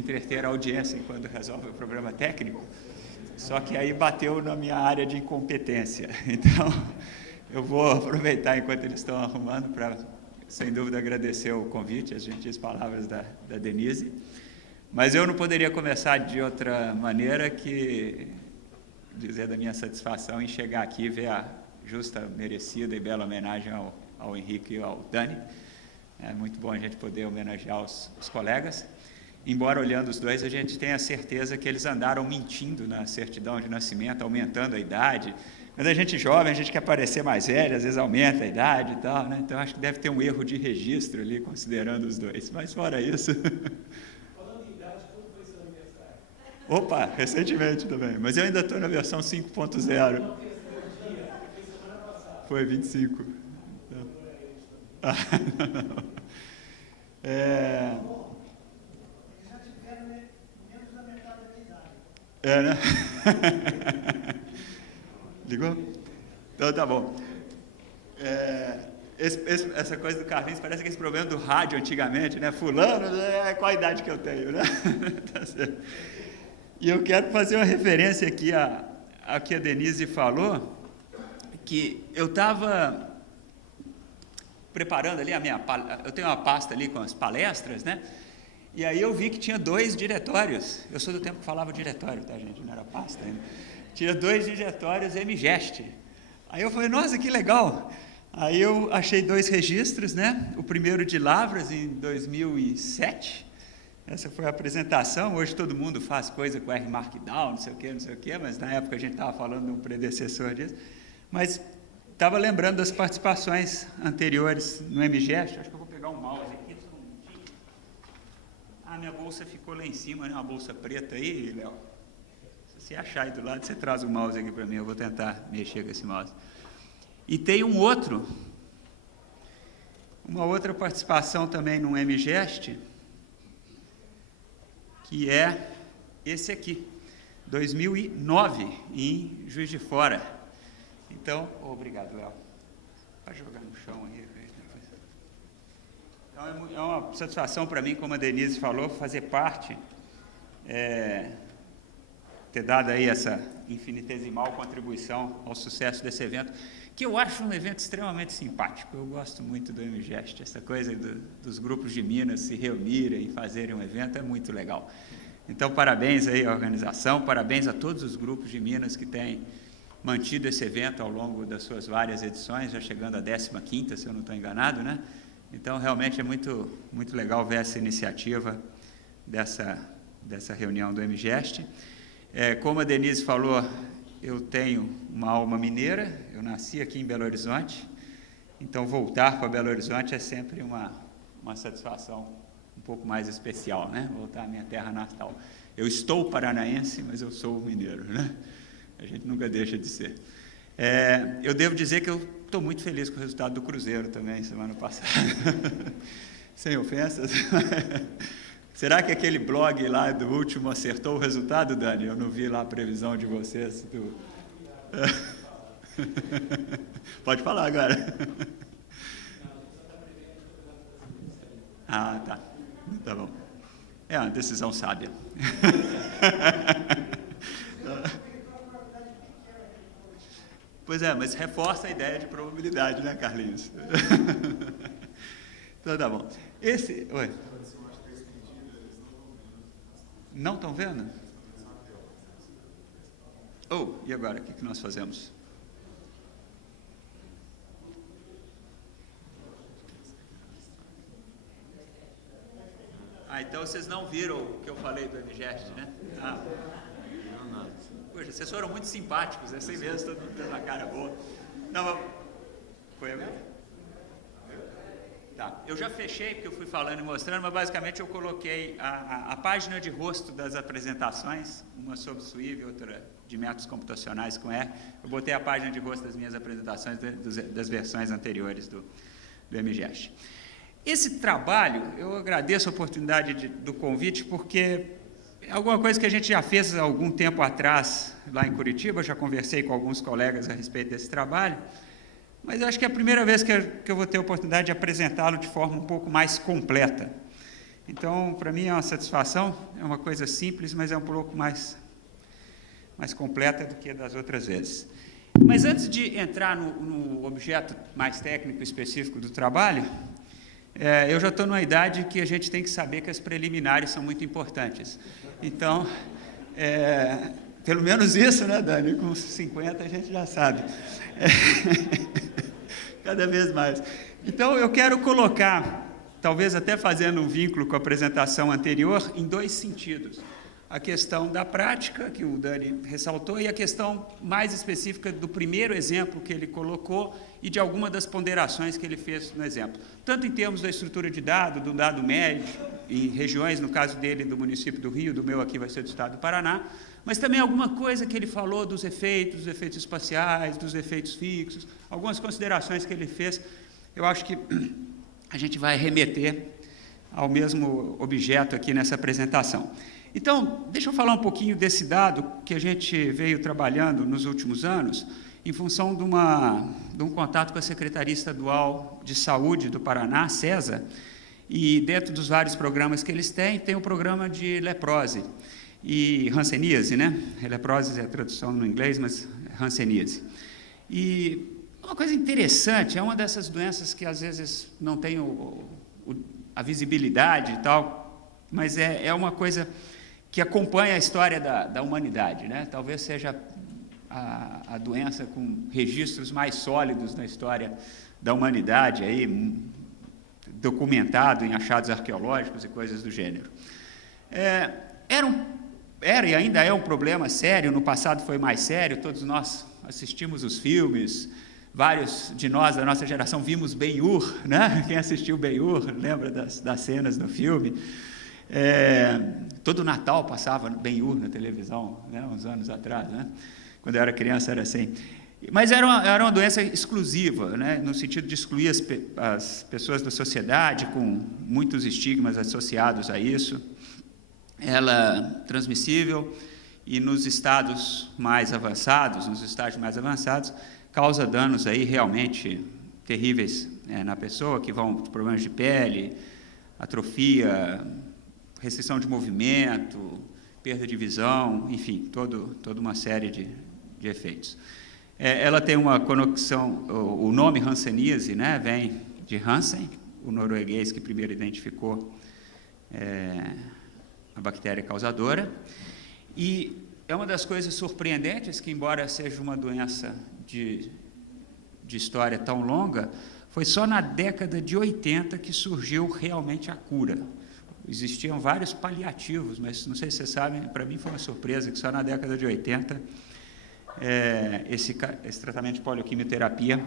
entreter a audiência enquanto resolve o problema técnico, só que aí bateu na minha área de incompetência. Então, eu vou aproveitar enquanto eles estão arrumando para, sem dúvida, agradecer o convite, as gentis palavras da Denise, mas eu não poderia começar de outra maneira que dizer da minha satisfação em chegar aqui e ver a justa, merecida e bela homenagem ao Henrique e ao Dani. É muito bom a gente poder homenagear os colegas, embora olhando os dois a gente tenha certeza que eles andaram mentindo na certidão de nascimento, aumentando a idade. Quando a gente é jovem, a gente quer parecer mais velho, às vezes aumenta a idade e tal, né? Então acho que deve ter um erro de registro ali, considerando os dois, mas fora isso... Falando em idade, quando foi seu aniversário? Opa, recentemente também, mas eu ainda estou na versão 5.0. Foi 25. Ah, não. Já tiveram menos da metade da idade. É, né? Ligou? Então tá bom. Essa coisa do Carlinhos parece aquele problema do rádio antigamente, né? Fulano, qual a idade que eu tenho, né? Tá certo. E eu quero fazer uma referência aqui a que a Denise falou, que eu estava preparando ali eu tenho uma pasta ali com as palestras, né? E aí eu vi que tinha 2 diretórios. Eu sou do tempo que falava diretório, tá, gente? Não era pasta ainda. Tinha 2 diretórios MGEST. Aí eu falei, nossa, que legal! Aí eu achei 2 registros, né? O primeiro de Lavras, em 2007. Essa foi a apresentação. Hoje todo mundo faz coisa com R Markdown, não sei o quê, mas na época a gente estava falando de um predecessor disso. Mas estava lembrando das participações anteriores no MGEST. Acho que eu vou pegar um mouse aqui, só um minutinho. Ah, minha bolsa ficou lá em cima, né? Uma bolsa preta aí, Léo. Se você achar aí do lado, você traz o mouse aqui para mim, eu vou tentar mexer com esse mouse. E tem uma outra participação também no MGEST, que é esse aqui, 2009, em Juiz de Fora. Então, obrigado, Léo. Vai jogar no chão aí. Então, é uma satisfação para mim, como a Denise falou, fazer parte, ter dado aí essa infinitesimal contribuição ao sucesso desse evento, que eu acho um evento extremamente simpático. Eu gosto muito do MGEST, essa coisa dos grupos de Minas se reunirem e fazerem um evento é muito legal. Então, parabéns aí à organização, parabéns a todos os grupos de Minas que têm mantido esse evento ao longo das suas várias edições, já chegando à 15ª, se eu não estou enganado, né? Então, realmente é muito, muito legal ver essa iniciativa dessa reunião do MGEST. Como a Denise falou, eu tenho uma alma mineira, eu nasci aqui em Belo Horizonte, então voltar para Belo Horizonte é sempre uma satisfação um pouco mais especial, né? Voltar à minha terra natal. Eu estou paranaense, mas eu sou mineiro, né? A gente nunca deixa de ser. Eu devo dizer que eu estou muito feliz com o resultado do Cruzeiro também, semana passada. Sem ofensas. Será que aquele blog lá do último acertou o resultado, Dani? Eu não vi lá a previsão de vocês. Pode falar agora. Ah, tá. Tá bom. É uma decisão sábia. Pois é, mas reforça a ideia de probabilidade, né, Carlinhos? Então tá bom. Oi. Não estão vendo? E agora? O que nós fazemos? Então vocês não viram o que eu falei do MGEST, né? Não. Poxa, vocês foram muito simpáticos, assim mesmo, todo mundo fez uma cara boa. Não, foi mesmo? Tá, eu já fechei, porque eu fui falando e mostrando, mas basicamente eu coloquei a página de rosto das apresentações, uma sobre SWIV e outra de métodos computacionais com R. Eu botei a página de rosto das minhas apresentações das versões anteriores do MGEST. Esse trabalho, eu agradeço a oportunidade do convite, porque é alguma coisa que a gente já fez há algum tempo atrás, lá em Curitiba, eu já conversei com alguns colegas a respeito desse trabalho, mas eu acho que é a primeira vez que eu vou ter a oportunidade de apresentá-lo de forma um pouco mais completa. Então, para mim é uma satisfação, é uma coisa simples, mas é um pouco mais completa do que das outras vezes. Mas antes de entrar no objeto mais técnico específico do trabalho, eu já estou numa idade que a gente tem que saber que as preliminares são muito importantes. Então, pelo menos isso, né, Dani? Com 50 a gente já sabe. Cada vez mais. Então, eu quero colocar, talvez até fazendo um vínculo com a apresentação anterior, em dois sentidos. A questão da prática, que o Dani ressaltou, e a questão mais específica do primeiro exemplo que ele colocou e de alguma das ponderações que ele fez no exemplo. Tanto em termos da estrutura de dado, do dado médio, em regiões, no caso dele, do município do Rio, do meu aqui vai ser do estado do Paraná, mas também alguma coisa que ele falou dos efeitos espaciais, dos efeitos fixos, algumas considerações que ele fez, eu acho que a gente vai remeter ao mesmo objeto aqui nessa apresentação. Então, deixa eu falar um pouquinho desse dado que a gente veio trabalhando nos últimos anos, em função de um contato com a Secretaria Estadual de Saúde do Paraná, CESA, e dentro dos vários programas que eles têm, tem o programa de leprose e hanseníase, né? Leprose é a tradução no inglês, mas hanseníase. E uma coisa interessante, é uma dessas doenças que às vezes não tem a visibilidade e tal, mas é uma coisa que acompanha a história da humanidade, né? Talvez seja a doença com registros mais sólidos na história da humanidade, aí, documentado em achados arqueológicos e coisas do gênero. Era e ainda é um problema sério, no passado foi mais sério, todos nós assistimos os filmes, vários de nós, da nossa geração, vimos Ben-Hur, né? Quem assistiu Ben-Hur lembra das cenas do filme. Todo Natal passava Ben-Hur na televisão, né? Uns anos atrás, né? Quando eu era criança era assim. Mas era uma doença exclusiva, né? No sentido de excluir as pessoas da sociedade, com muitos estigmas associados a isso. Ela transmissível e nos estados mais avançados, nos estágios mais avançados, causa danos aí realmente terríveis na pessoa, que vão de problemas de pele, atrofia, restrição de movimento, perda de visão, enfim, toda uma série de efeitos. Ela tem uma conexão, o nome hanseníase, né, vem de Hansen, o norueguês que primeiro identificou a bactéria causadora, e é uma das coisas surpreendentes que, embora seja uma doença de história tão longa, foi só na década de 80 que surgiu realmente a cura. Existiam vários paliativos, mas não sei se vocês sabem, para mim foi uma surpresa que só na década de 80 esse tratamento de polioquimioterapia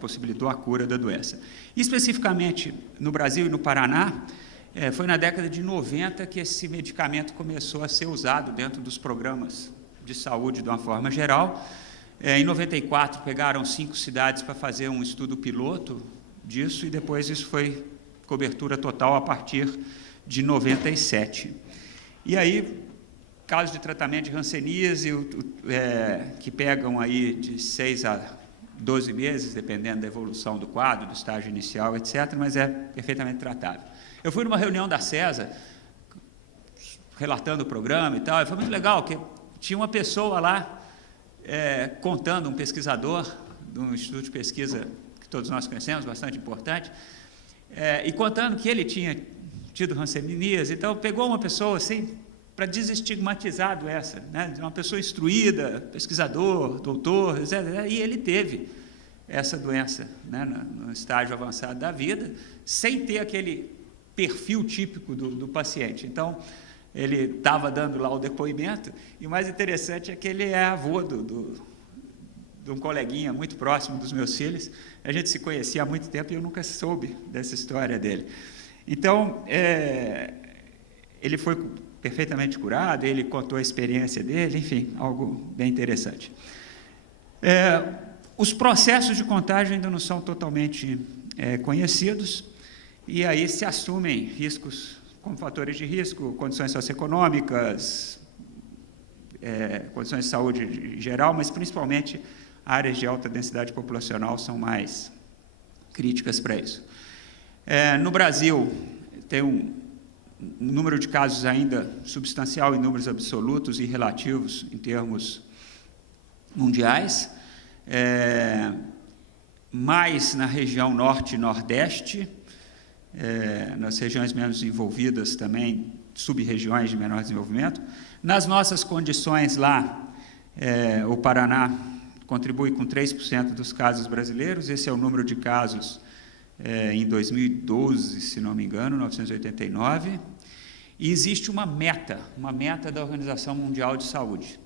possibilitou a cura da doença. Especificamente no Brasil e no Paraná, foi na década de 90 que esse medicamento começou a ser usado dentro dos programas de saúde de uma forma geral. Em 94 pegaram 5 cidades para fazer um estudo piloto disso e depois isso foi cobertura total a partir de 97. E aí, casos de tratamento de hanseníase, que pegam aí de 6 a 12 meses, dependendo da evolução do quadro, do estágio inicial, etc., mas é perfeitamente tratável. Eu fui numa reunião da CESA, relatando o programa e tal, e foi muito legal, que tinha uma pessoa lá, contando, um pesquisador de um instituto de pesquisa que todos nós conhecemos, bastante importante, e contando que ele tinha tido hanseníase, então pegou uma pessoa assim, para desestigmatizar a doença, né? Uma pessoa instruída, pesquisador, doutor, etc., e ele teve essa doença, né, no estágio avançado da vida, sem ter aquele perfil típico do paciente. Então, ele estava dando lá o depoimento, e o mais interessante é que ele é avô de um coleguinha muito próximo dos meus filhos. A gente se conhecia há muito tempo e eu nunca soube dessa história dele. Então, ele foi perfeitamente curado, ele contou a experiência dele, enfim, algo bem interessante. Os processos de contágio ainda não são totalmente conhecidos, e aí se assumem riscos como fatores de risco, condições socioeconômicas, condições de saúde geral, mas principalmente áreas de alta densidade populacional são mais críticas para isso. No Brasil, tem um número de casos ainda substancial em números absolutos e relativos em termos mundiais, mais na região norte e nordeste, nas regiões menos desenvolvidas também, sub-regiões de menor desenvolvimento. Nas nossas condições lá, o Paraná contribui com 3% dos casos brasileiros, esse é o número de casos em 2012, se não me engano, 1989, e existe uma meta da Organização Mundial de Saúde.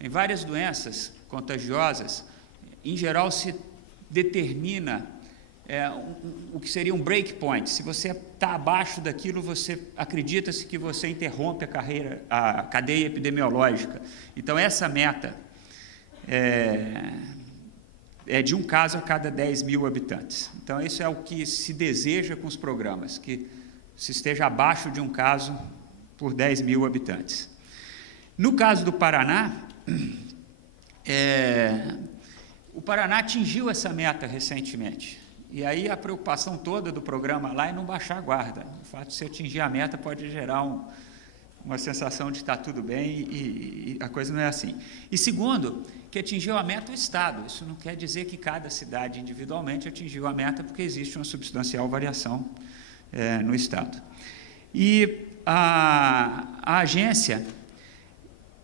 Em várias doenças contagiosas, em geral, se determina o que seria um break point. Se você está abaixo daquilo, acredita-se que você interrompe a cadeia epidemiológica. Então, essa meta é de um caso a cada 10 mil habitantes. Então, isso é o que se deseja com os programas, que se esteja abaixo de um caso por 10 mil habitantes. No caso do Paraná, o Paraná atingiu essa meta recentemente. E aí a preocupação toda do programa lá é não baixar a guarda. O fato de você atingir a meta pode gerar uma sensação de estar tudo bem e a coisa não é assim. E segundo, que atingiu a meta o Estado. Isso não quer dizer que cada cidade individualmente atingiu a meta, porque existe uma substancial variação no Estado. E a agência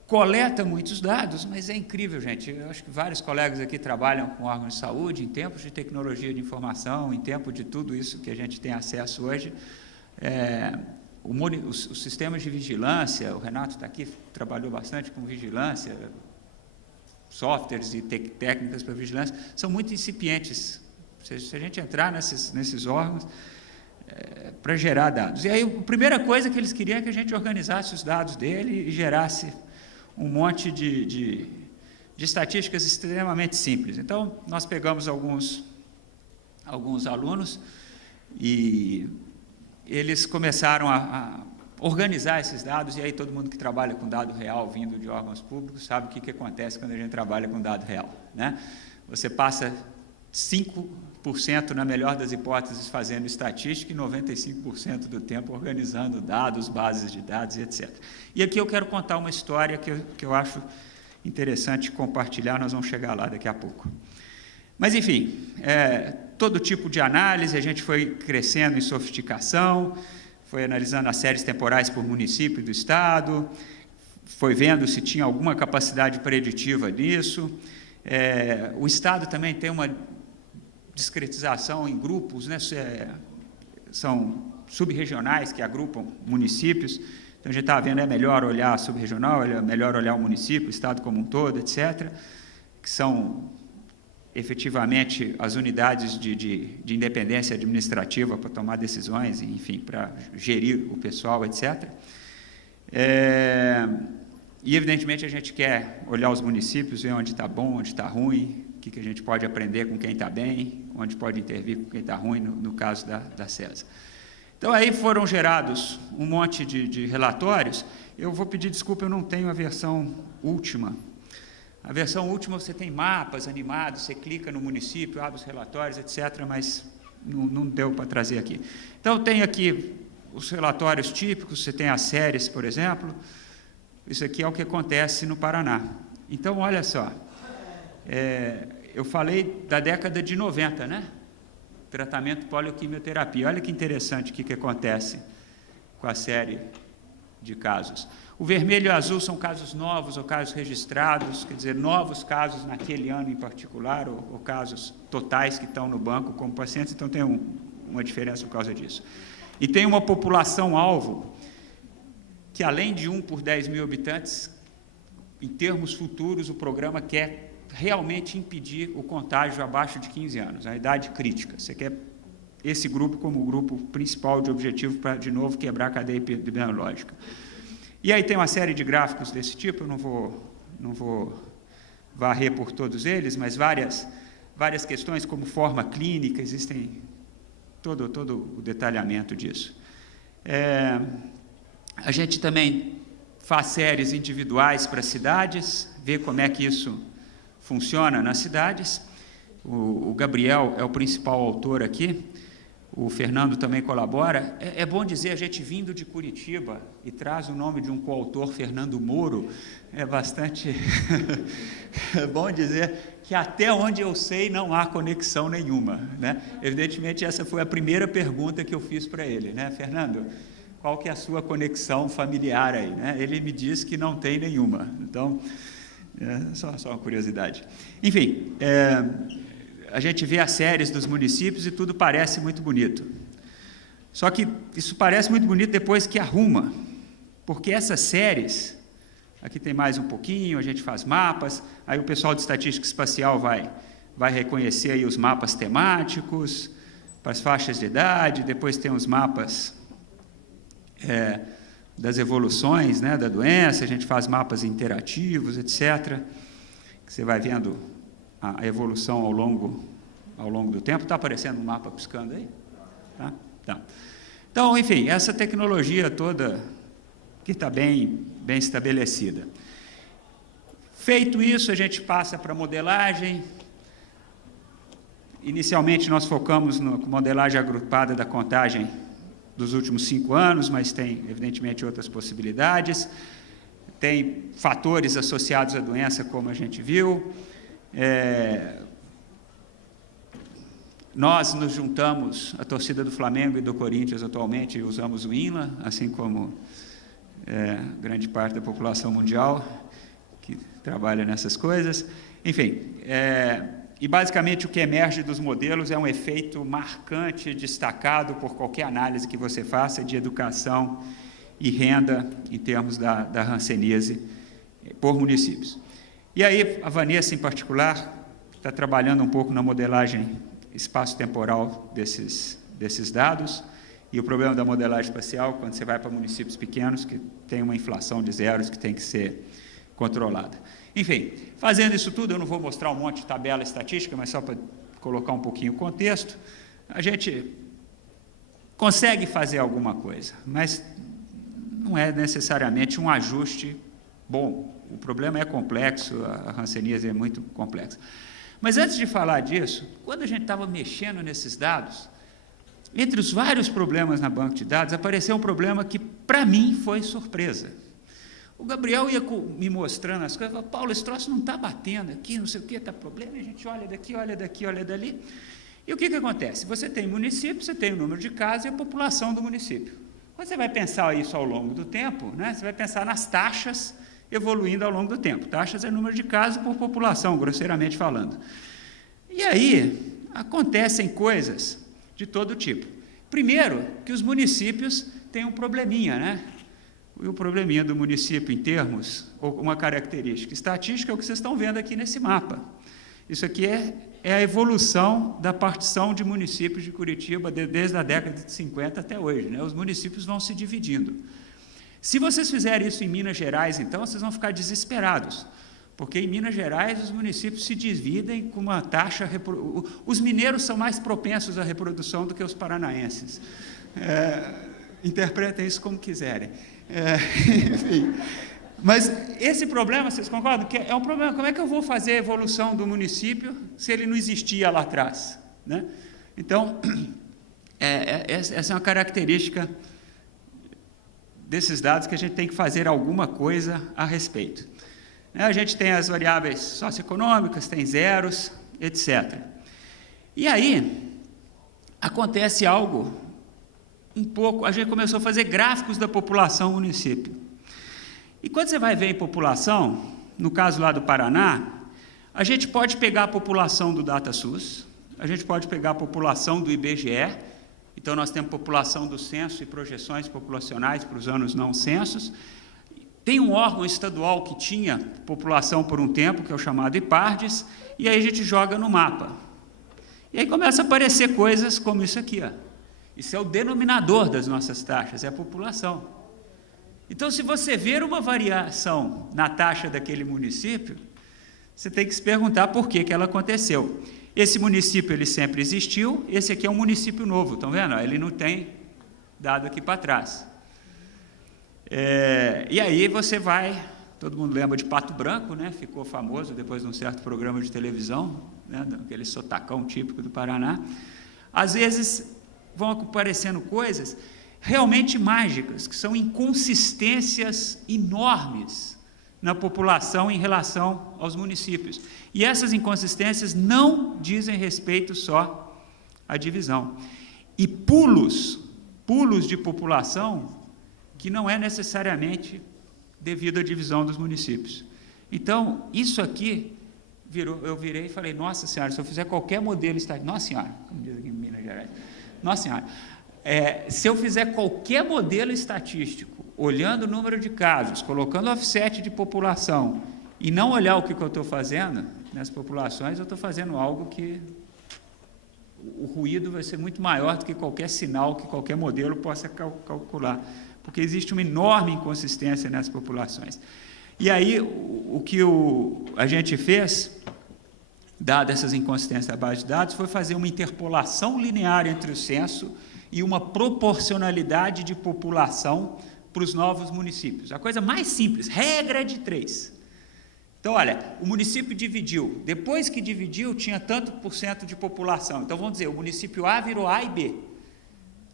coleta muitos dados, mas é incrível, gente. Eu acho que vários colegas aqui trabalham com órgãos de saúde, em tempos de tecnologia de informação, em tempo de tudo isso que a gente tem acesso hoje. Os sistemas de vigilância, o Renato está aqui, trabalhou bastante com vigilância, softwares e técnicas para vigilância, são muito incipientes. Se a gente entrar nesses órgãos, para gerar dados. E aí, a primeira coisa que eles queriam é que a gente organizasse os dados dele e gerasse um monte de estatísticas extremamente simples. Então, nós pegamos alguns alunos e eles começaram a organizar esses dados, e aí todo mundo que trabalha com dado real vindo de órgãos públicos sabe o que acontece quando a gente trabalha com dado real, né? Você passa 5%, na melhor das hipóteses, fazendo estatística e 95% do tempo organizando dados, bases de dados e etc. E aqui eu quero contar uma história que eu acho interessante compartilhar, nós vamos chegar lá daqui a pouco. Mas, enfim, todo tipo de análise, a gente foi crescendo em sofisticação, foi analisando as séries temporais por município do Estado, foi vendo se tinha alguma capacidade preditiva nisso. O Estado também tem uma discretização em grupos, né? São subregionais que agrupam municípios. Então, a gente está vendo, é melhor olhar a subregional, é melhor olhar o município, o Estado como um todo, etc., que são efetivamente as unidades de independência administrativa para tomar decisões, enfim, para gerir o pessoal, etc. E, evidentemente, a gente quer olhar os municípios, ver onde está bom, onde está ruim, o que a gente pode aprender com quem está bem, onde pode intervir com quem está ruim, no caso da CESA. Então, aí foram gerados um monte de relatórios. Eu vou pedir desculpa, eu não tenho a versão última. A versão última você tem mapas animados, você clica no município, abre os relatórios, etc., mas não deu para trazer aqui. Então, tem aqui os relatórios típicos, você tem as séries, por exemplo. Isso aqui é o que acontece no Paraná. Então, olha só, eu falei da década de 90, né? Tratamento polioquimioterapia. Olha que interessante o que acontece com a série de casos. O vermelho e o azul são casos novos ou casos registrados, quer dizer, novos casos naquele ano em particular, ou casos totais que estão no banco como pacientes, então tem uma diferença por causa disso. E tem uma população-alvo que, além de 1 por 10 mil habitantes, em termos futuros, o programa quer realmente impedir o contágio abaixo de 15 anos, a idade crítica. Você quer esse grupo como o grupo principal de objetivo para, de novo, quebrar a cadeia epidemiológica. E aí tem uma série de gráficos desse tipo, eu não vou varrer por todos eles, mas várias questões como forma clínica, existem todo o detalhamento disso. A gente também faz séries individuais para cidades, vê como é que isso funciona nas cidades. O Gabriel é o principal autor aqui. o Fernando também colabora, é bom dizer, a gente vindo de Curitiba e traz o nome de um coautor, Fernando Moro, é bastante é bom dizer que até onde eu sei não há conexão nenhuma, né? Evidentemente essa foi a primeira pergunta que eu fiz para ele, né? Fernando, qual que é a sua conexão familiar aí, né? Ele me diz que não tem nenhuma, então, só uma curiosidade. Enfim, a gente vê as séries dos municípios e tudo parece muito bonito. Só que isso parece muito bonito depois que arruma, porque essas séries, aqui tem mais um pouquinho, a gente faz mapas, aí o pessoal de estatística espacial vai reconhecer aí os mapas temáticos, para as faixas de idade, depois tem os mapas das evoluções, né, da doença, a gente faz mapas interativos, etc., que você vai vendo a evolução ao longo do tempo. Está aparecendo um mapa piscando aí? Tá. Então, enfim, essa tecnologia toda que está bem estabelecida. Feito isso, a gente passa para a modelagem. Inicialmente, nós focamos na modelagem agrupada da contagem dos últimos 5 anos, mas tem, evidentemente, outras possibilidades. Tem fatores associados à doença, como a gente viu. Nós nos juntamos, a torcida do Flamengo e do Corinthians atualmente, usamos o INLA, assim como grande parte da população mundial que trabalha nessas coisas. Enfim, e basicamente o que emerge dos modelos é um efeito marcante, destacado por qualquer análise que você faça de educação e renda em termos da hanseníase por municípios. E aí, a Vanessa, em particular, está trabalhando um pouco na modelagem espaço-temporal desses dados, e o problema da modelagem espacial, quando você vai para municípios pequenos, que tem uma inflação de zeros que tem que ser controlada. Enfim, fazendo isso tudo, eu não vou mostrar um monte de tabela estatística, mas só para colocar um pouquinho o contexto, a gente consegue fazer alguma coisa, mas não é necessariamente um ajuste bom. O problema é complexo, a hanseníase é muito complexa. Mas antes de falar disso, quando a gente estava mexendo nesses dados, entre os vários problemas na banca de dados, apareceu um problema que, para mim, foi surpresa. O Gabriel ia me mostrando as coisas, falava, Paulo, esse troço não está batendo aqui, não sei o que, está problema, e a gente olha daqui, olha daqui, olha dali. E o que acontece? Você tem município, você tem o número de casos e a população do município. Quando você vai pensar isso ao longo do tempo, né, você vai pensar nas taxas evoluindo ao longo do tempo. Taxas é número de casos por população, grosseiramente falando. E aí, acontecem coisas de todo tipo. Primeiro, que os municípios têm um probleminha, né? E o probleminha do município, em termos, ou uma característica estatística, é o que vocês estão vendo aqui nesse mapa. Isso aqui é a evolução da partição de municípios de Curitiba desde a década de 50 até hoje, né? Os municípios vão se dividindo. Se vocês fizerem isso em Minas Gerais, então, vocês vão ficar desesperados, porque em Minas Gerais os municípios se dividem com uma taxa... Os mineiros são mais propensos à reprodução do que os paranaenses. Interpretem isso como quiserem. Enfim. Mas esse problema, vocês concordam? Que é um problema. Como é que eu vou fazer a evolução do município se ele não existia lá atrás, né? Então, essa é uma característica desses dados que a gente tem que fazer alguma coisa a respeito. A gente tem as variáveis socioeconômicas, tem zeros, etc. E aí, acontece algo um pouco... A gente começou a fazer gráficos da população do município. E quando você vai ver em população, no caso lá do Paraná, a gente pode pegar a população do DataSUS, a gente pode pegar a população do IBGE, então nós temos população do censo e projeções populacionais para os anos não censos. Tem um órgão estadual que tinha população por um tempo, que é o chamado IPARDES, e aí a gente joga no mapa. E aí começa a aparecer coisas como isso aqui, ó. Isso é o denominador das nossas taxas, é a população. Então, se você ver uma variação na taxa daquele município, você tem que se perguntar por que ela aconteceu. Esse município, ele sempre existiu, esse aqui é um município novo, estão vendo? Ele não tem dado aqui para trás. E aí você vai, todo mundo lembra de Pato Branco, né? Ficou famoso depois de um certo programa de televisão, né? Aquele sotacão típico do Paraná. Às vezes, vão aparecendo coisas realmente mágicas, que são inconsistências enormes na população em relação aos municípios. E essas inconsistências não dizem respeito só à divisão. E pulos de população que não é necessariamente devido à divisão dos municípios. Então, isso aqui, eu virei e falei, nossa senhora, se eu fizer qualquer modelo estatístico, nossa senhora, como diz aqui em Minas Gerais, nossa senhora, se eu fizer qualquer modelo estatístico, olhando o número de casos, colocando offset de população, e não olhar o que eu estou fazendo nessas populações, eu estou fazendo algo que o ruído vai ser muito maior do que qualquer sinal que qualquer modelo possa calcular, porque existe uma enorme inconsistência nessas populações. E aí, o que a gente fez, dadas essas inconsistências da base de dados, foi fazer uma interpolação linear entre o censo e uma proporcionalidade de população para os novos municípios. A coisa mais simples, regra de 3. Então, olha, o município dividiu. Depois que dividiu, tinha tanto por cento de população. Então, vamos dizer, o município A virou A e B.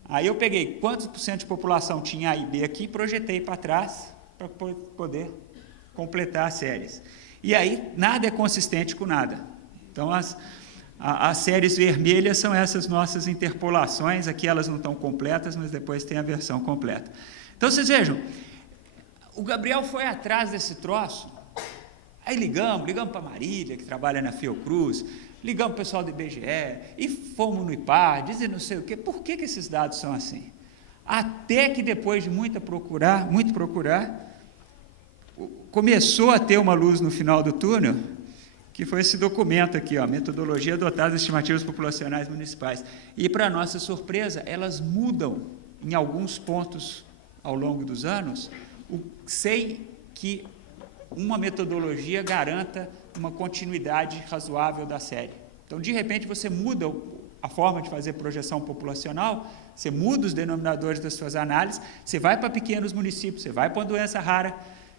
Aí eu peguei quantos por cento de população tinha A e B aqui, projetei para trás, para poder completar as séries. E aí, nada é consistente com nada. Então, as séries vermelhas são essas nossas interpolações, aqui elas não estão completas, mas depois tem a versão completa. Então, vocês vejam, o Gabriel foi atrás desse troço, aí ligamos para a Marília, que trabalha na Fiocruz, ligamos para o pessoal do IBGE, e fomos no IPAR, dizendo não sei o quê, por que esses dados são assim? Até que depois de muito procurar, começou a ter uma luz no final do túnel, que foi esse documento aqui, ó, Metodologia adotada das estimativas populacionais municipais. E, para nossa surpresa, elas mudam em alguns pontos ao longo dos anos, sem que uma metodologia garanta uma continuidade razoável da série. Então, de repente, você muda a forma de fazer projeção populacional, você muda os denominadores das suas análises, você vai para pequenos municípios, você vai para uma doença rara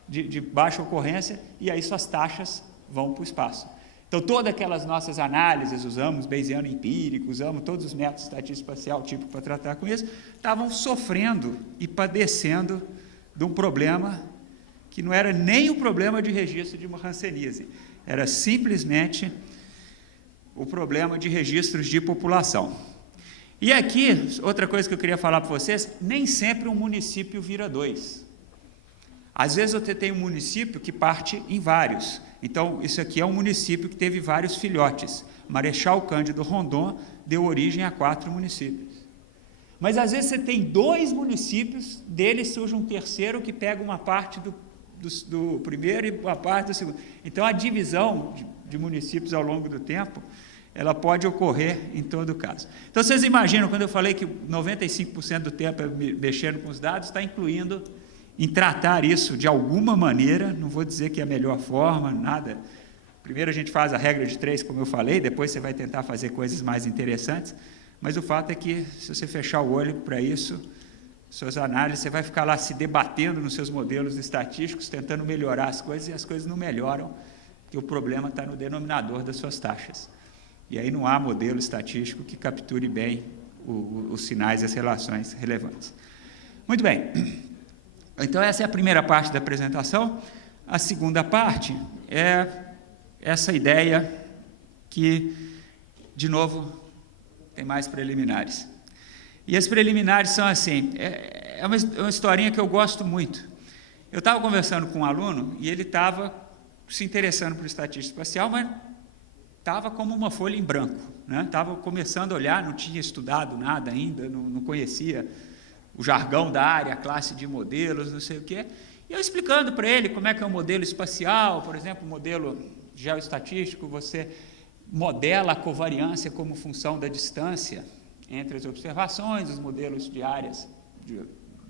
de baixa ocorrência, e aí suas taxas vão para o espaço. Então, todas aquelas nossas análises, usamos Bayesiano empírico, usamos todos os métodos estatístico espacial típico para tratar com isso, estavam sofrendo e padecendo de um problema que não era nem o problema de registro de uma hanseníase, era simplesmente o problema de registros de população. E aqui, outra coisa que eu queria falar para vocês, nem sempre um município vira 2. Às vezes você tem um município que parte em vários. Então, isso aqui é um município que teve vários filhotes. Marechal Cândido Rondon deu origem a 4 municípios. Mas, às vezes, você tem 2 municípios, deles surge um terceiro que pega uma parte do primeiro e uma parte do segundo. Então, a divisão de municípios ao longo do tempo, ela pode ocorrer em todo caso. Então, vocês imaginam, quando eu falei que 95% do tempo é mexendo com os dados, está incluindo em tratar isso de alguma maneira, não vou dizer que é a melhor forma, nada. Primeiro a gente faz a regra de 3, como eu falei, depois você vai tentar fazer coisas mais interessantes, mas o fato é que, se você fechar o olho para isso, suas análises, você vai ficar lá se debatendo nos seus modelos estatísticos, tentando melhorar as coisas, e as coisas não melhoram, porque o problema está no denominador das suas taxas. E aí não há modelo estatístico que capture bem os sinais e as relações relevantes. Muito bem. Então, essa é a primeira parte da apresentação. A segunda parte é essa ideia que, de novo, tem mais preliminares. E as preliminares são assim, é uma historinha que eu gosto muito. Eu estava conversando com um aluno e ele estava se interessando por estatística espacial, mas estava como uma folha em branco, né? Estava começando a olhar, não tinha estudado nada ainda, não conhecia o jargão da área, a classe de modelos, não sei o quê, e eu explicando para ele como é que é um modelo espacial, por exemplo, o modelo geoestatístico, você modela a covariância como função da distância entre as observações, os modelos de áreas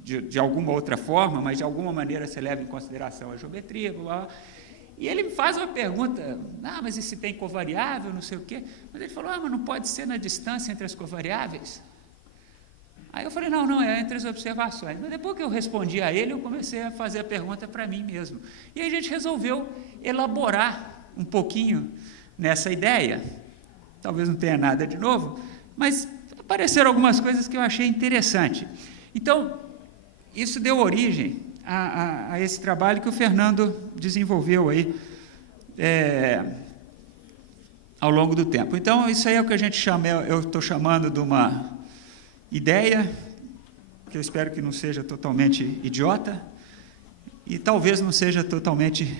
de alguma outra forma, mas de alguma maneira você leva em consideração a geometria, blá, blá. E ele me faz uma pergunta, mas e se tem covariável, não sei o quê, mas ele falou, mas não pode ser na distância entre as covariáveis? Aí eu falei, não, é entre as observações. Mas depois que eu respondi a ele, eu comecei a fazer a pergunta para mim mesmo. E aí a gente resolveu elaborar um pouquinho nessa ideia. Talvez não tenha nada de novo, mas apareceram algumas coisas que eu achei interessante. Então, isso deu origem a esse trabalho que o Fernando desenvolveu aí ao longo do tempo. Então, isso aí é o que a gente chama, eu estou chamando de uma ideia, que eu espero que não seja totalmente idiota, e talvez não seja totalmente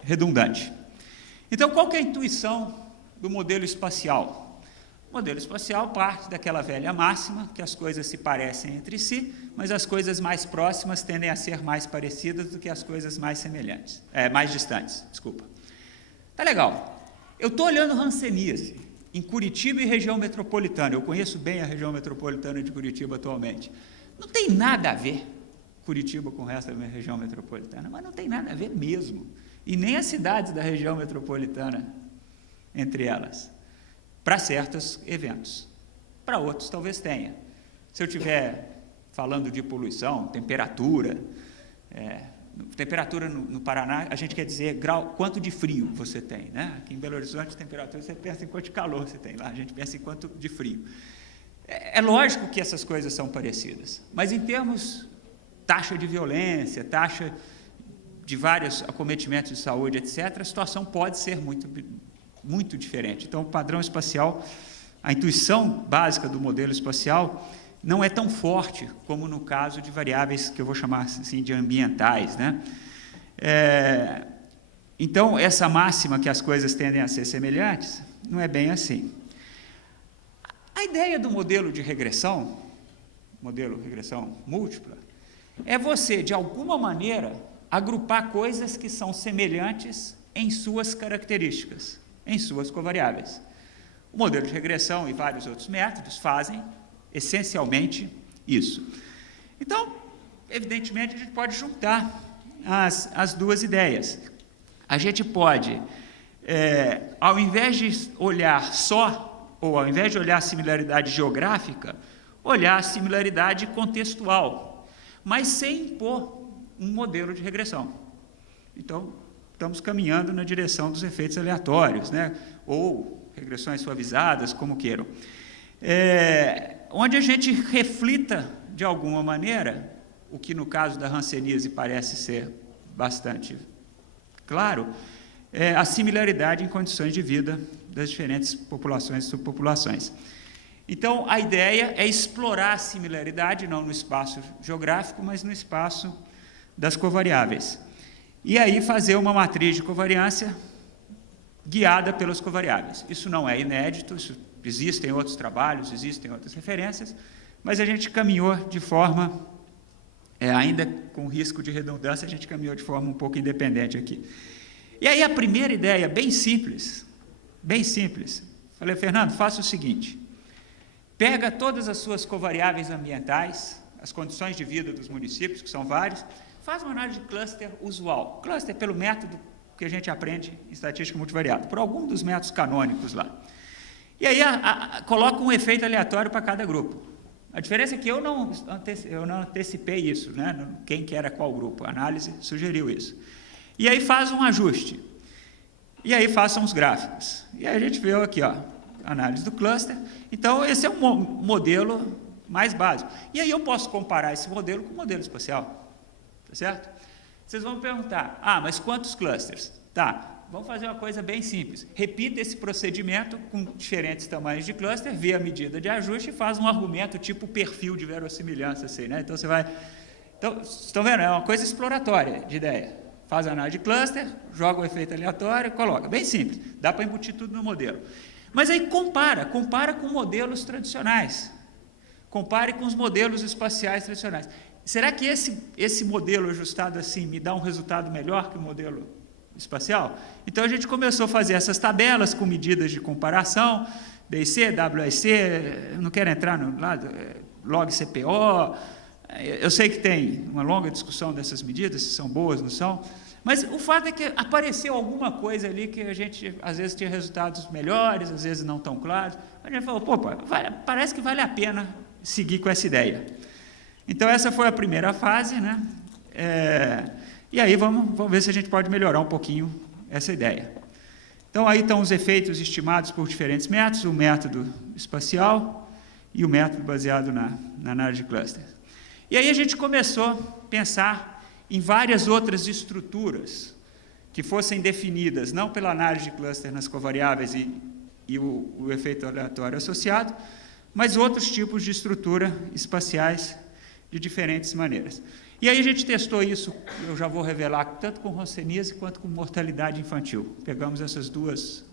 redundante. Então, qual que é a intuição do modelo espacial? O modelo espacial parte daquela velha máxima, que as coisas se parecem entre si, mas as coisas mais próximas tendem a ser mais parecidas do que as coisas mais semelhantes, mais distantes, desculpa. Tá legal. Eu estou olhando hanseníase em Curitiba e região metropolitana. Eu conheço bem a região metropolitana de Curitiba atualmente. Não tem nada a ver Curitiba com o resto da minha região metropolitana, mas não tem nada a ver mesmo. E nem as cidades da região metropolitana entre elas, para certos eventos. Para outros talvez tenha. Se eu estiver falando de poluição, temperatura, temperatura no Paraná, a gente quer dizer grau, quanto de frio você tem, né? Aqui em Belo Horizonte, temperatura, você pensa em quanto de calor você tem lá, a gente pensa em quanto de frio. É lógico que essas coisas são parecidas, mas em termos taxa de violência, taxa de vários acometimentos de saúde, etc., a situação pode ser muito diferente. Então, o padrão espacial, a intuição básica do modelo espacial não é tão forte como no caso de variáveis que eu vou chamar assim de ambientais, né? Então, essa máxima que as coisas tendem a ser semelhantes, não é bem assim. A ideia do modelo de regressão, modelo regressão múltipla, é você, de alguma maneira, agrupar coisas que são semelhantes em suas características, em suas covariáveis. O modelo de regressão e vários outros métodos fazem, essencialmente, isso. Então, evidentemente, a gente pode juntar as duas ideias. A gente pode, ao invés de olhar só, ou ao invés de olhar a similaridade geográfica, olhar a similaridade contextual, mas sem impor um modelo de regressão. Então, estamos caminhando na direção dos efeitos aleatórios, né? Ou regressões suavizadas, como queiram. Onde a gente reflita, de alguma maneira, o que no caso da hanseníase parece ser bastante claro, a similaridade em condições de vida das diferentes populações e subpopulações. Então, a ideia é explorar a similaridade, não no espaço geográfico, mas no espaço das covariáveis. E aí fazer uma matriz de covariância guiada pelas covariáveis. Isso não é inédito, existem outros trabalhos, existem outras referências, mas a gente caminhou de forma, ainda com risco de redundância, a gente caminhou de forma um pouco independente aqui. E aí a primeira ideia, bem simples, falei, Fernando, faça o seguinte, pega todas as suas covariáveis ambientais, as condições de vida dos municípios, que são vários, faz uma análise de cluster usual. Cluster pelo método que a gente aprende em estatística multivariada, por algum dos métodos canônicos lá. E aí coloca um efeito aleatório para cada grupo. A diferença é que eu não antecipei isso, né? Quem que era qual grupo. A análise sugeriu isso. E aí faz um ajuste. E aí façam os gráficos. E aí a gente vê aqui, ó, análise do cluster. Então, esse é um modelo mais básico. E aí eu posso comparar esse modelo com o modelo espacial. Tá certo? Vocês vão perguntar, mas quantos clusters? Tá, vamos fazer uma coisa bem simples. Repita esse procedimento com diferentes tamanhos de cluster, vê a medida de ajuste e faz um argumento tipo perfil de verossimilhança, assim, né? Então, você vai... Então, estão vendo? É uma coisa exploratória de ideia. Faz a análise de cluster, joga o efeito aleatório, coloca. Bem simples. Dá para embutir tudo no modelo. Mas aí compara com modelos tradicionais. Compare com os modelos espaciais tradicionais. Será que esse modelo ajustado assim me dá um resultado melhor que o modelo espacial? Então, a gente começou a fazer essas tabelas com medidas de comparação, DIC, WIC, não quero entrar no lado, log CPO, eu sei que tem uma longa discussão dessas medidas, se são boas, não são, mas o fato é que apareceu alguma coisa ali que a gente, às vezes, tinha resultados melhores, às vezes não tão claros, a gente falou, parece que vale a pena seguir com essa ideia. Então, essa foi a primeira fase, né? E aí vamos ver se a gente pode melhorar um pouquinho essa ideia. Então, aí estão os efeitos estimados por diferentes métodos, o método espacial e o método baseado na análise de clusters. E aí a gente começou a pensar em várias outras estruturas que fossem definidas, não pela análise de cluster nas covariáveis e o efeito aleatório associado, mas outros tipos de estrutura espaciais de diferentes maneiras. E aí a gente testou isso, eu já vou revelar, tanto com ranceníase quanto com mortalidade infantil. Pegamos essas duas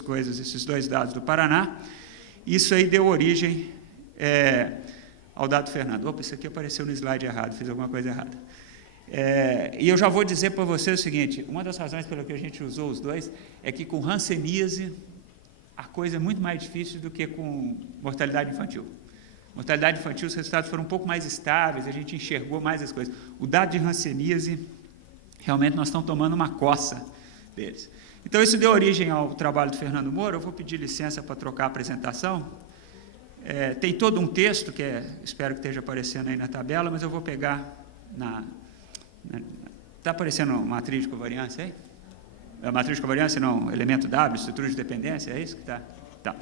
coisas, esses dois dados do Paraná, e isso aí deu origem ao dado Fernando. Opa, isso aqui apareceu no slide errado, fiz alguma coisa errada. E eu já vou dizer para você o seguinte, uma das razões pela que a gente usou os dois é que com ranceníase a coisa é muito mais difícil do que com mortalidade infantil. Mortalidade infantil, os resultados foram um pouco mais estáveis, a gente enxergou mais as coisas. O dado de ranceníase, realmente nós estamos tomando uma coça deles. Então, isso deu origem ao trabalho do Fernando Moura. Eu vou pedir licença para trocar a apresentação. Tem todo um texto, espero que esteja aparecendo aí na tabela, mas eu vou pegar está aparecendo a matriz de covariância aí? A matriz de covariância, não, elemento W, estrutura de dependência, é isso que está? Tá.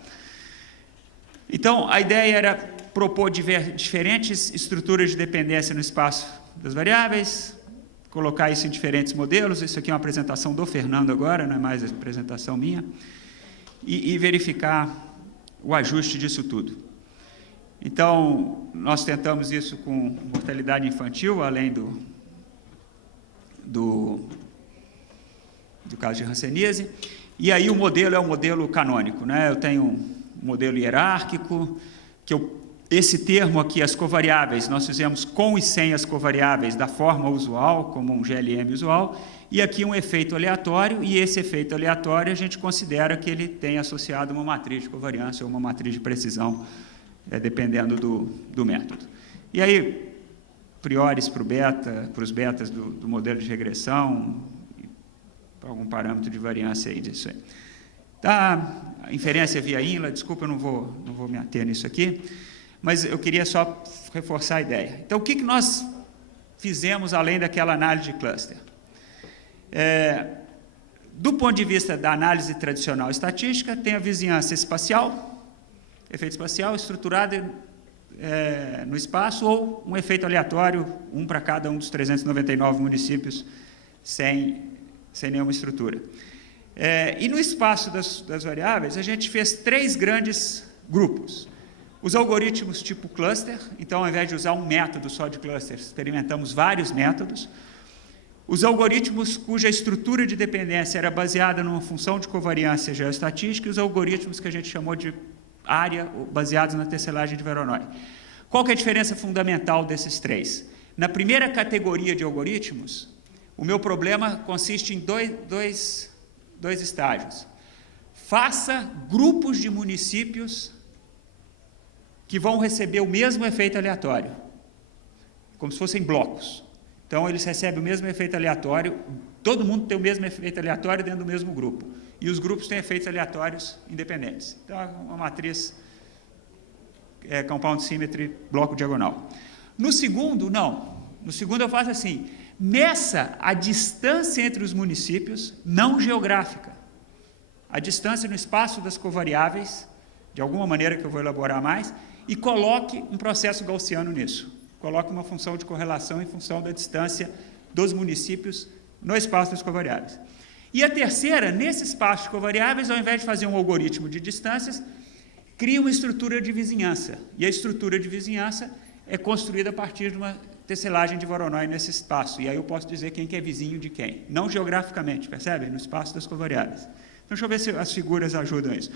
Então, a ideia era propor diferentes estruturas de dependência no espaço das variáveis, colocar isso em diferentes modelos. Isso aqui é uma apresentação do Fernando agora, não é mais a apresentação minha, e verificar o ajuste disso tudo. Então, nós tentamos isso com mortalidade infantil, além do caso de ranceníase, e aí o modelo é o modelo canônico, né? Eu tenho um modelo hierárquico, esse termo aqui, as covariáveis, nós fizemos com e sem as covariáveis da forma usual, como um GLM usual, e aqui um efeito aleatório, e esse efeito aleatório a gente considera que ele tem associado uma matriz de covariância ou uma matriz de precisão, dependendo do método. E aí, priores para os betas do modelo de regressão, para algum parâmetro de variância aí disso aí. Tá, a inferência via Inla, desculpa, eu não vou me ater nisso aqui, mas eu queria só reforçar a ideia. Então, o que nós fizemos além daquela análise de cluster? Do ponto de vista da análise tradicional estatística, tem a vizinhança espacial, efeito espacial estruturado no espaço, ou um efeito aleatório, um para cada um dos 399 municípios, sem nenhuma estrutura. E no espaço das variáveis, a gente fez 3 grandes grupos. Os algoritmos tipo cluster, então, ao invés de usar um método só de clusters, experimentamos vários métodos. Os algoritmos cuja estrutura de dependência era baseada numa função de covariância geoestatística, e os algoritmos que a gente chamou de área, baseados na tecelagem de Voronoi. Qual que é a diferença fundamental desses 3? Na primeira categoria de algoritmos, o meu problema consiste em dois estágios. Faça grupos de municípios que vão receber o mesmo efeito aleatório, como se fossem blocos. Então, eles recebem o mesmo efeito aleatório, todo mundo tem o mesmo efeito aleatório dentro do mesmo grupo, e os grupos têm efeitos aleatórios independentes. Então, é uma matriz compound symmetry, bloco diagonal. No segundo, não. No segundo, eu faço assim: meça a distância entre os municípios, não geográfica. A distância no espaço das covariáveis, de alguma maneira que eu vou elaborar mais, e coloque um processo gaussiano nisso. Coloque uma função de correlação em função da distância dos municípios no espaço das covariáveis. E a terceira, nesse espaço de covariáveis, ao invés de fazer um algoritmo de distâncias, cria uma estrutura de vizinhança. E a estrutura de vizinhança é construída a partir de uma tecelagem de Voronoi nesse espaço. E aí eu posso dizer quem que é vizinho de quem. Não geograficamente, percebe? No espaço das covariáveis. Então, deixa eu ver se as figuras ajudam isso.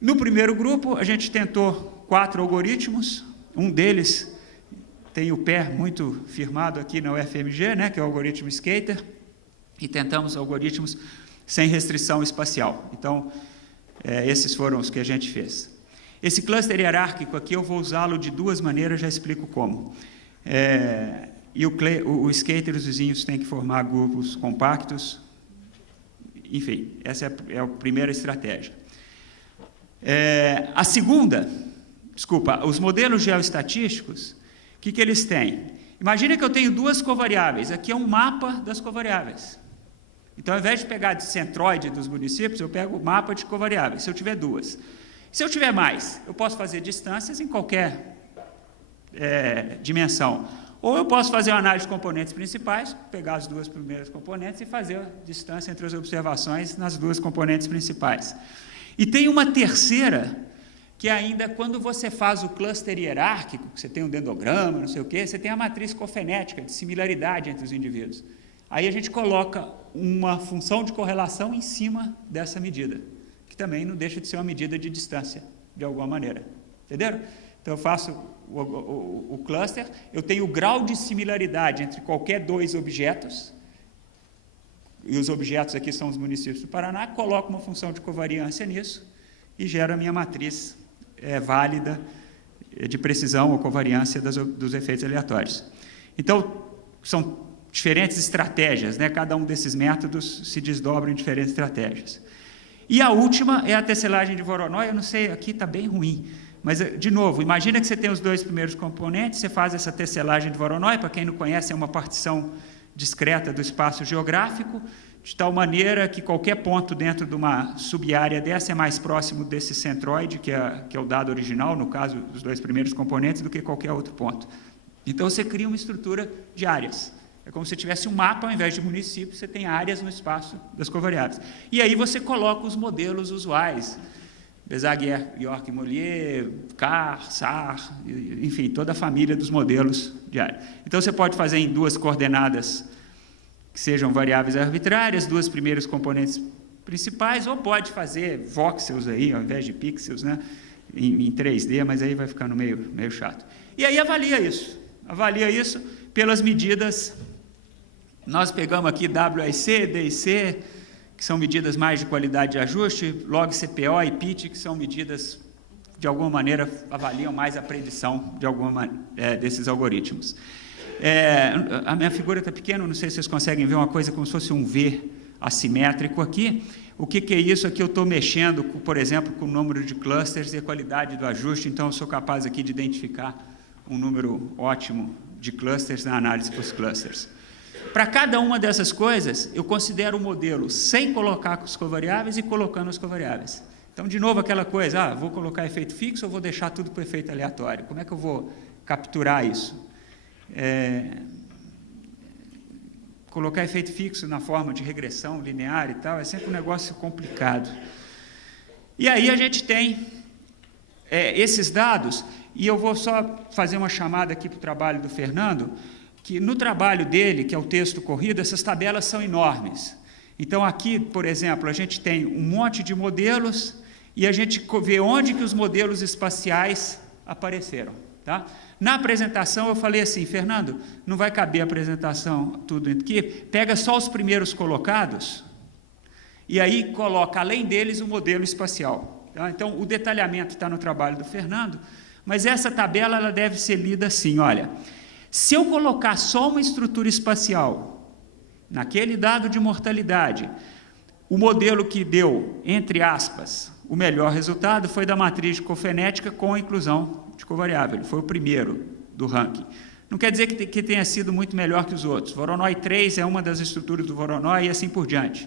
No primeiro grupo, a gente tentou 4 algoritmos. Um deles tem o pé muito firmado aqui na UFMG, né, que é o algoritmo Skater. E tentamos algoritmos sem restrição espacial. Então, esses foram os que a gente fez. Esse cluster hierárquico aqui, eu vou usá-lo de 2 maneiras, já explico como. E o Skater e os vizinhos têm que formar grupos compactos. Enfim, essa é a primeira estratégia. A segunda, os modelos geoestatísticos, o que eles têm? Imagina que eu tenho 2 covariáveis, aqui é um mapa das covariáveis. Então, ao invés de pegar de centroide dos municípios, eu pego o mapa de covariáveis, se eu tiver 2. Se eu tiver mais, eu posso fazer distâncias em qualquer dimensão. Ou eu posso fazer uma análise de componentes principais, pegar as duas primeiras componentes e fazer a distância entre as observações nas duas componentes principais. E tem uma terceira, que ainda quando você faz o cluster hierárquico, que você tem um dendrograma, não sei o quê, você tem a matriz cofenética, de similaridade entre os indivíduos. Aí a gente coloca uma função de correlação em cima dessa medida, que também não deixa de ser uma medida de distância, de alguma maneira. Entenderam? Então, eu faço o cluster, eu tenho o grau de similaridade entre qualquer dois objetos, e os objetos aqui são os municípios do Paraná, coloco uma função de covariância nisso e gero a minha matriz válida de precisão ou covariância dos efeitos aleatórios. Então, são diferentes estratégias, né? Cada um desses métodos se desdobra em diferentes estratégias. E a última é a tecelagem de Voronoi. Eu não sei, aqui está bem ruim, mas, de novo, imagina que você tem os dois primeiros componentes, você faz essa tecelagem de Voronoi, para quem não conhece, é uma partição discreta do espaço geográfico, de tal maneira que qualquer ponto dentro de uma subárea dessa é mais próximo desse centroide, que é o dado original, no caso dos dois primeiros componentes, do que qualquer outro ponto. Então, você cria uma estrutura de áreas. É como se tivesse um mapa, ao invés de municípios, você tem áreas no espaço das covariáveis. E aí você coloca os modelos usuais, Bezaguier, York e Mollier, Carr, Sarr, enfim, toda a família dos modelos de área. Então, você pode fazer em duas coordenadas que sejam variáveis arbitrárias, duas primeiros componentes principais, ou pode fazer voxels aí, ao invés de pixels, né, em 3D, mas aí vai ficando meio chato. E aí avalia isso pelas medidas. Nós pegamos aqui WIC, DIC, que são medidas mais de qualidade de ajuste, log CPO e PIT, que são medidas, de alguma maneira, avaliam mais a predição de desses algoritmos. A minha figura está pequena, não sei se vocês conseguem ver uma coisa como se fosse um V assimétrico aqui. O que é isso? Aqui eu estou mexendo, por exemplo, com o número de clusters e a qualidade do ajuste, então eu sou capaz aqui de identificar um número ótimo de clusters na análise dos clusters. Para cada uma dessas coisas, eu considero o modelo sem colocar os covariáveis e colocando os covariáveis. Então, de novo, aquela coisa, vou colocar efeito fixo ou vou deixar tudo para efeito aleatório? Como é que eu vou capturar isso? Colocar efeito fixo na forma de regressão linear e tal, é sempre um negócio complicado. E aí a gente tem esses dados, e eu vou só fazer uma chamada aqui para o trabalho do Fernando, que no trabalho dele, que é o texto corrido, essas tabelas são enormes. Então, aqui, por exemplo, a gente tem um monte de modelos e a gente vê onde que os modelos espaciais apareceram. Tá? Na apresentação, eu falei assim, Fernando, não vai caber a apresentação tudo aqui, pega só os primeiros colocados e aí coloca, além deles, o modelo espacial. Tá? Então, o detalhamento está no trabalho do Fernando, mas essa tabela ela deve ser lida assim, olha... Se eu colocar só uma estrutura espacial naquele dado de mortalidade, o modelo que deu, entre aspas, o melhor resultado foi da matriz de cofenética com a inclusão de covariável. Ele foi o primeiro do ranking. Não quer dizer que tenha sido muito melhor que os outros. Voronoi 3 é uma das estruturas do Voronoi e assim por diante.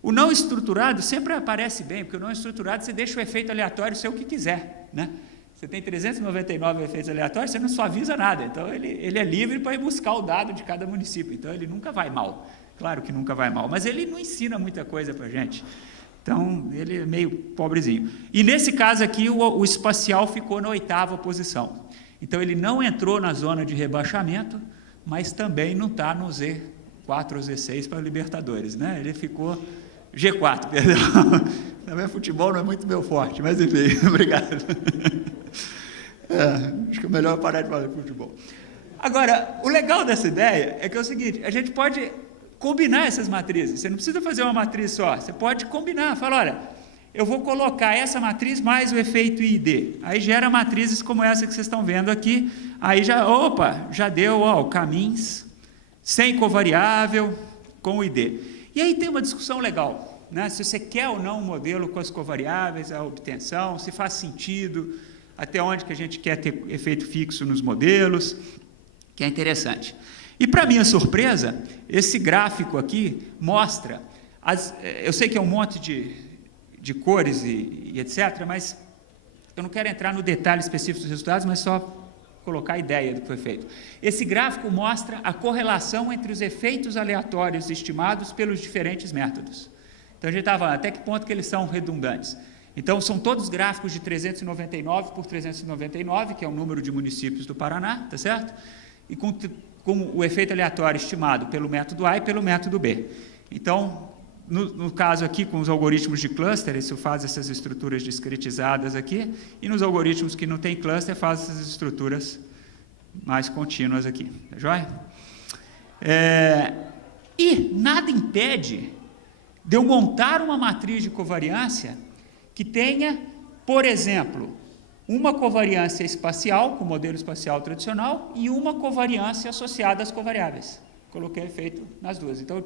O não estruturado sempre aparece bem, porque o não estruturado você deixa o efeito aleatório ser o que quiser, né? Você tem 399 efeitos aleatórios, você não suaviza nada. Então, ele é livre para ir buscar o dado de cada município. Então, ele nunca vai mal. Claro que nunca vai mal. Mas ele não ensina muita coisa para a gente. Então, ele é meio pobrezinho. E, nesse caso aqui, o espacial ficou na 8ª posição. Então, ele não entrou na zona de rebaixamento, mas também não está no Z4 ou Z6 para Libertadores, né? Ele ficou G4, perdão. Também futebol não é muito meu forte, mas enfim, obrigado. Acho que é melhor parar de falar de futebol. Agora, o legal dessa ideia é que é o seguinte, a gente pode combinar essas matrizes, você não precisa fazer uma matriz só, você pode combinar, fala, olha, eu vou colocar essa matriz mais o efeito ID, aí gera matrizes como essa que vocês estão vendo aqui, aí já deu o caminhos, sem covariável, com o ID. E aí tem uma discussão legal, né? Se você quer ou não um modelo com as covariáveis, a obtenção, se faz sentido, até onde que a gente quer ter efeito fixo nos modelos, que é interessante. E, para minha surpresa, esse gráfico aqui mostra, eu sei que é um monte de cores e etc., mas eu não quero entrar no detalhe específico dos resultados, mas só colocar a ideia do que foi feito. Esse gráfico mostra a correlação entre os efeitos aleatórios estimados pelos diferentes métodos. Então, a gente estava até que ponto que eles são redundantes. Então, são todos gráficos de 399 por 399, que é o número de municípios do Paraná, tá certo? E com o efeito aleatório estimado pelo método A e pelo método B. Então, no caso aqui, com os algoritmos de cluster, isso faz essas estruturas discretizadas aqui, e nos algoritmos que não tem cluster, faz essas estruturas mais contínuas aqui, tá joia? E nada impede de eu montar uma matriz de covariância que tenha, por exemplo, uma covariância espacial, com o modelo espacial tradicional, e uma covariância associada às covariáveis. Coloquei efeito nas duas. Então,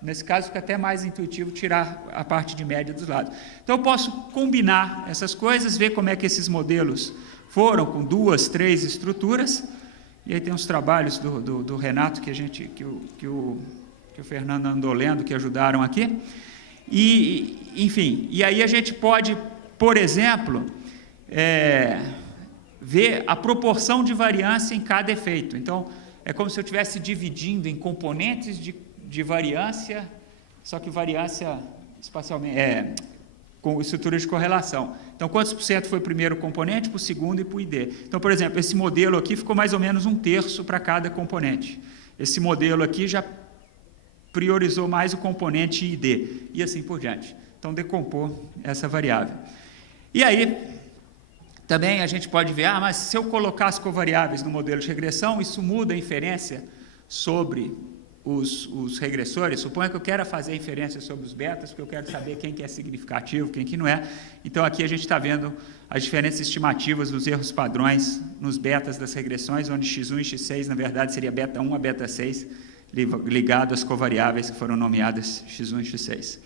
nesse caso, fica até mais intuitivo tirar a parte de média dos lados. Então, eu posso combinar essas coisas, ver como é que esses modelos foram, com 2, 3 estruturas, e aí tem uns trabalhos do Renato, que o Fernando andou lendo, que ajudaram aqui. E, enfim, e aí a gente pode, por exemplo, ver a proporção de variância em cada efeito. Então, é como se eu estivesse dividindo em componentes de variância, só que variância espacialmente, com estrutura de correlação. Então, quantos por cento foi o primeiro componente, para o segundo e para o ID? Então, por exemplo, esse modelo aqui ficou mais ou menos 1/3 para cada componente. Esse modelo aqui já priorizou mais o componente ID, e assim por diante. Então, decompor essa variável. E aí, também a gente pode ver, mas se eu colocar as covariáveis no modelo de regressão, isso muda a inferência sobre os regressores. Suponha que eu quero fazer inferência sobre os betas, porque eu quero saber quem que é significativo, quem que não é. Então, aqui a gente está vendo as diferenças estimativas dos erros padrões nos betas das regressões, onde x1 e x6, na verdade, seria beta 1 a beta 6, ligado às covariáveis que foram nomeadas x1 e x6.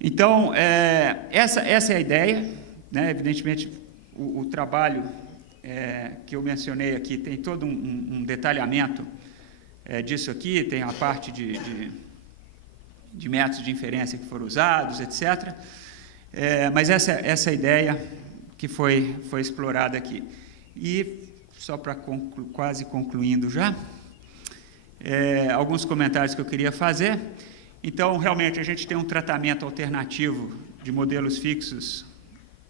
Então, essa é a ideia, né? Evidentemente, o trabalho que eu mencionei aqui tem todo um detalhamento disso aqui, tem a parte de métodos de inferência que foram usados, etc. Mas essa é a ideia que foi explorada aqui. E, só para quase concluindo já, alguns comentários que eu queria fazer. Então, realmente, a gente tem um tratamento alternativo de modelos fixos,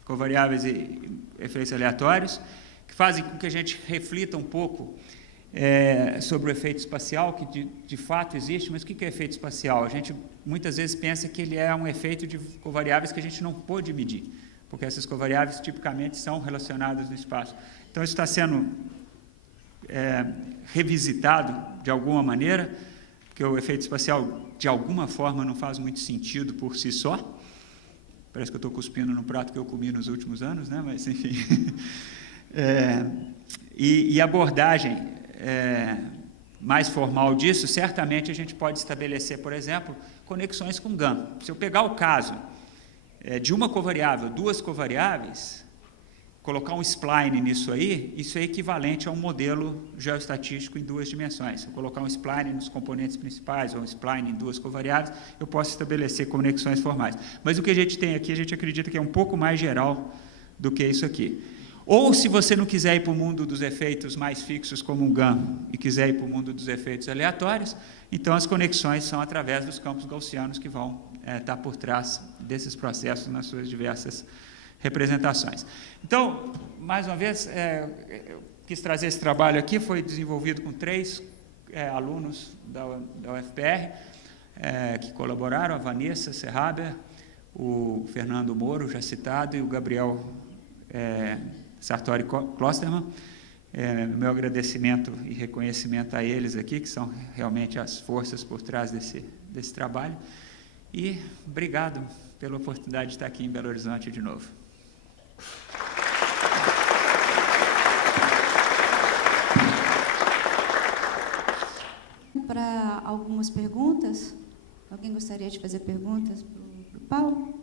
covariáveis e efeitos aleatórios, que fazem com que a gente reflita um pouco sobre o efeito espacial, que de fato existe. Mas o que é efeito espacial? A gente muitas vezes pensa que ele é um efeito de covariáveis que a gente não pôde medir, porque essas covariáveis tipicamente são relacionadas no espaço. Então, isso está sendo revisitado de alguma maneira, porque o efeito espacial, de alguma forma, não faz muito sentido por si só. Parece que eu estou cuspindo no prato que eu comi nos últimos anos, né? Mas, enfim. E a abordagem mais formal disso, certamente a gente pode estabelecer, por exemplo, conexões com GAN. Se eu pegar o caso de uma covariável, 2 covariáveis, colocar um spline nisso aí, isso é equivalente a um modelo geoestatístico em 2 dimensões. Se eu colocar um spline nos componentes principais, ou um spline em 2 covariáveis, eu posso estabelecer conexões formais. Mas o que a gente tem aqui, a gente acredita que é um pouco mais geral do que isso aqui. Ou, se você não quiser ir para o mundo dos efeitos mais fixos, como um GAN, e quiser ir para o mundo dos efeitos aleatórios, então as conexões são através dos campos gaussianos que vão estar por trás desses processos nas suas diversas representações. Então, mais uma vez, eu quis trazer esse trabalho aqui, foi desenvolvido com 3 alunos da UFPR, que colaboraram, a Vanessa Serraber, o Fernando Moro, já citado, e o Gabriel Sartori Klosterman. Meu agradecimento e reconhecimento a eles aqui, que são realmente as forças por trás desse trabalho, e obrigado pela oportunidade de estar aqui em Belo Horizonte de novo. Para algumas perguntas, alguém gostaria de fazer perguntas para o Paulo?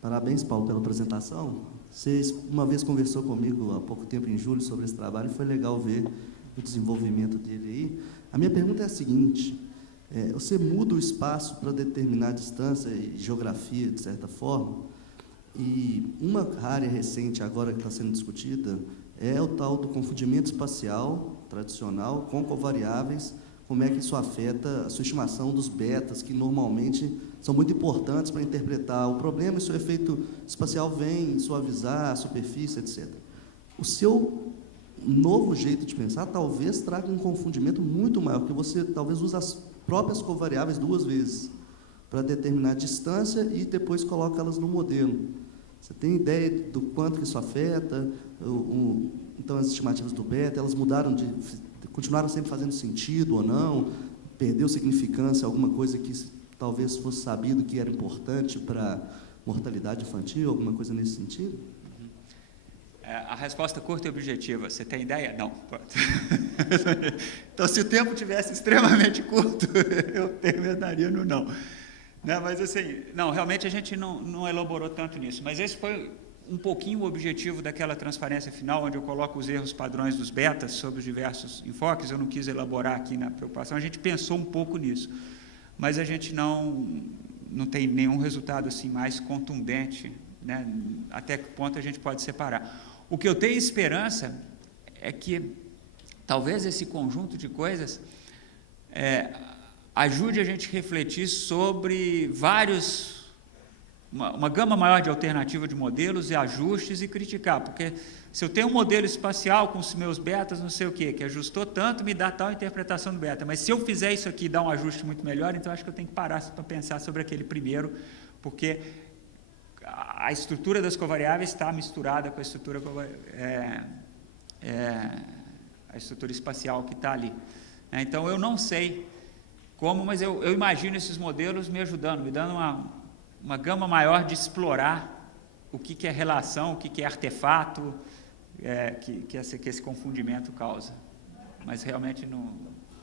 Parabéns, Paulo, pela apresentação. Você uma vez conversou comigo há pouco tempo, em julho, sobre esse trabalho, e foi legal ver o desenvolvimento dele aí. A minha pergunta é a seguinte: Você muda o espaço para determinar a distância e geografia, de certa forma, e uma área recente agora que está sendo discutida é o tal do confundimento espacial tradicional com covariáveis, como é que isso afeta a sua estimação dos betas, que normalmente são muito importantes para interpretar o problema, e se o efeito espacial vem suavizar a superfície, etc. O seu novo jeito de pensar talvez traga um confundimento muito maior, porque você talvez use as próprias covariáveis 2 vezes para determinar a distância e depois coloca elas no modelo. Você tem ideia do quanto que isso afeta? Então, as estimativas do beta, elas continuaram sempre fazendo sentido ou não? Perdeu significância alguma coisa que talvez fosse sabido que era importante para mortalidade infantil, alguma coisa nesse sentido? A resposta curta e objetiva. Você tem ideia? Não. Então, se o tempo tivesse extremamente curto, eu terminaria no não. Mas, assim, não, realmente a gente não elaborou tanto nisso. Mas esse foi um pouquinho o objetivo daquela transparência final, onde eu coloco os erros padrões dos betas sobre os diversos enfoques. Eu não quis elaborar aqui na preocupação. A gente pensou um pouco nisso. Mas a gente não tem nenhum resultado assim mais contundente, né? Até que ponto a gente pode separar. O que eu tenho esperança é que talvez esse conjunto de coisas ajude a gente a refletir sobre uma gama maior de alternativas de modelos e ajustes e criticar, porque se eu tenho um modelo espacial com os meus betas, não sei o quê, que ajustou tanto, me dá tal interpretação do beta, mas se eu fizer isso aqui e dar um ajuste muito melhor, então acho que eu tenho que parar para pensar sobre aquele primeiro, porque a estrutura das covariáveis está misturada com a estrutura, a estrutura espacial que está ali. Então, eu não sei como, mas eu imagino esses modelos me ajudando, me dando uma gama maior de explorar o que é relação, o que é artefato, que esse confundimento causa. Mas, realmente,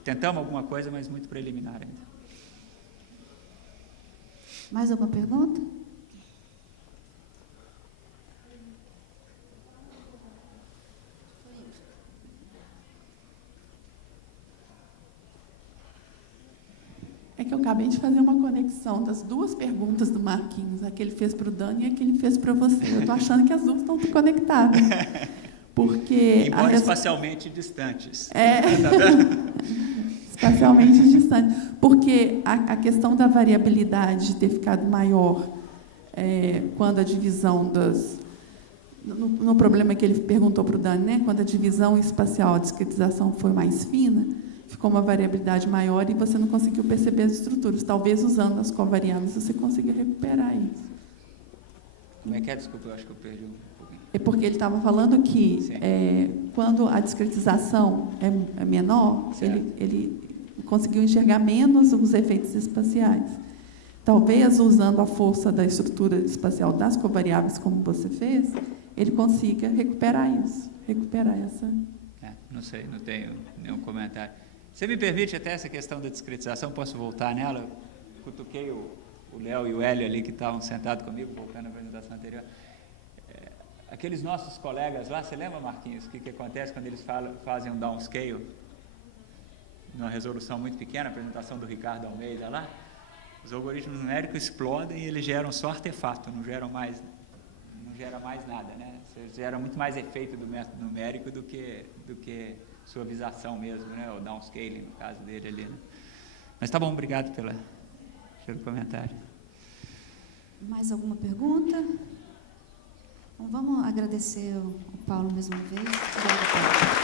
tentamos alguma coisa, mas muito preliminar ainda. Mais alguma pergunta? É que eu acabei de fazer uma conexão das 2 perguntas do Marquinhos, a que ele fez para o Dani e a que ele fez para você. Eu estou achando que as 2 estão conectadas. Porque embora espacialmente distantes. Espacialmente distantes. Porque a questão da variabilidade ter ficado maior quando a divisão no problema que ele perguntou para o Dani, né? Quando a divisão espacial, a discretização foi mais fina, ficou uma variabilidade maior e você não conseguiu perceber as estruturas. Talvez usando as covariáveis você consiga recuperar isso. Como é que é? Desculpa, eu acho que eu perdi um pouquinho. É porque ele estava falando que quando a discretização é menor, ele conseguiu enxergar menos os efeitos espaciais. Talvez, usando a força da estrutura espacial das covariáveis, como você fez, ele consiga recuperar isso, recuperar essa... Não sei, não tenho nenhum comentário. Você me permite até essa questão da discretização, posso voltar nela? Cutuquei o Léo e o Hélio ali que estavam sentados comigo, voltando à apresentação anterior. Aqueles nossos colegas lá, você lembra, Marquinhos, o que acontece quando eles fazem um downscale? Numa resolução muito pequena, a apresentação do Ricardo Almeida lá, os algoritmos numéricos explodem e eles geram só artefato, não gera mais nada, né? Gera muito mais efeito do método numérico do que suavização mesmo, né? O downscaling, no caso dele ali, né? Mas tá bom, obrigado pelo comentário. Mais alguma pergunta? Então, vamos agradecer o Paulo mais uma vez. Obrigada, Paulo.